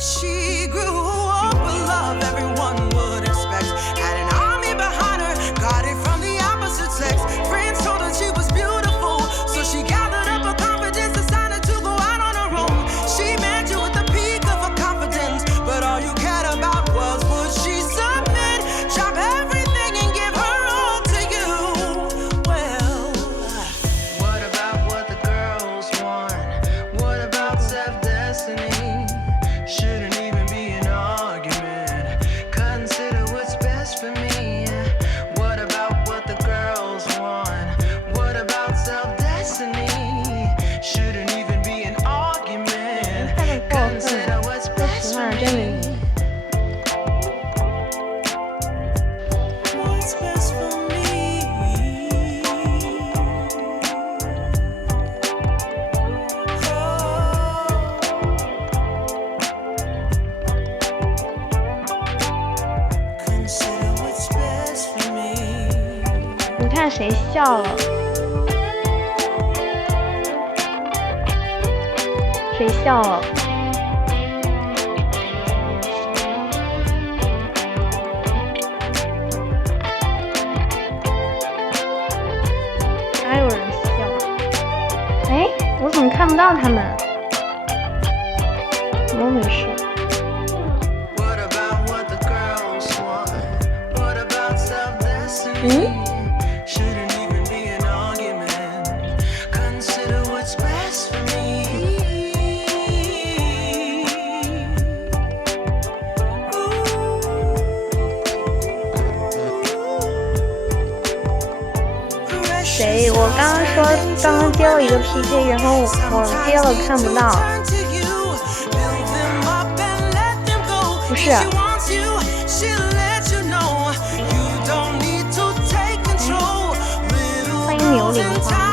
She grew up with love everyone would expect. Had an army behind her, got it from the opposite sex. Friends told her she was beautiful, so she gathered up her confidence, decided to go out on her own. She met you at the peak of her confidence, but all you cared about was would she submit, drop everything and give her all to you. Well, what about what the girls want? What about self-destiny? Shouldn't even be an argument. Consider what's best for me. What about what the girls want? What about self-destiny? Shouldn't even be an argument. Consider what's best for me. What's best for me? 你看谁笑了？谁笑了？哪有人笑？哎，我怎么看不到他们？怎么回事？嗯？谁？我刚刚说刚刚接了一个 PK， 然后我接了看不到。不是。欢迎牛铃花。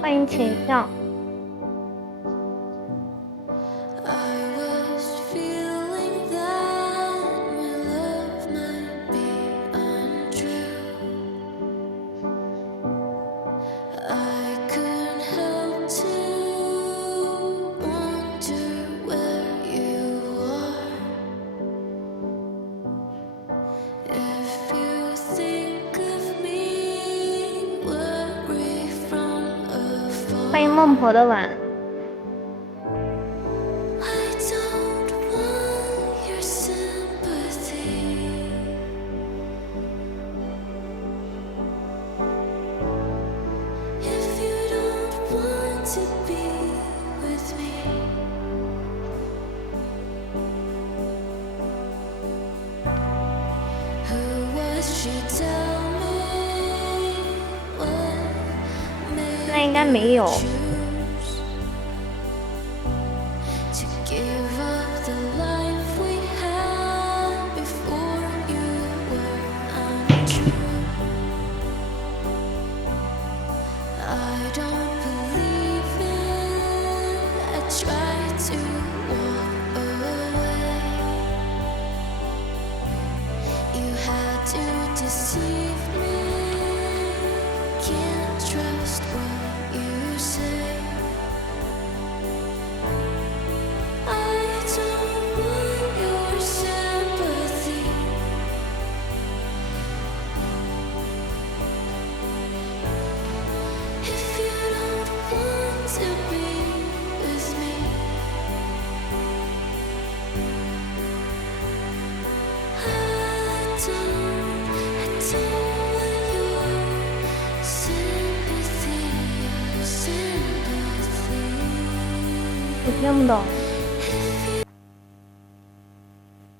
欢迎浅笑。欢迎孟婆的碗。那应该没有。我听不懂。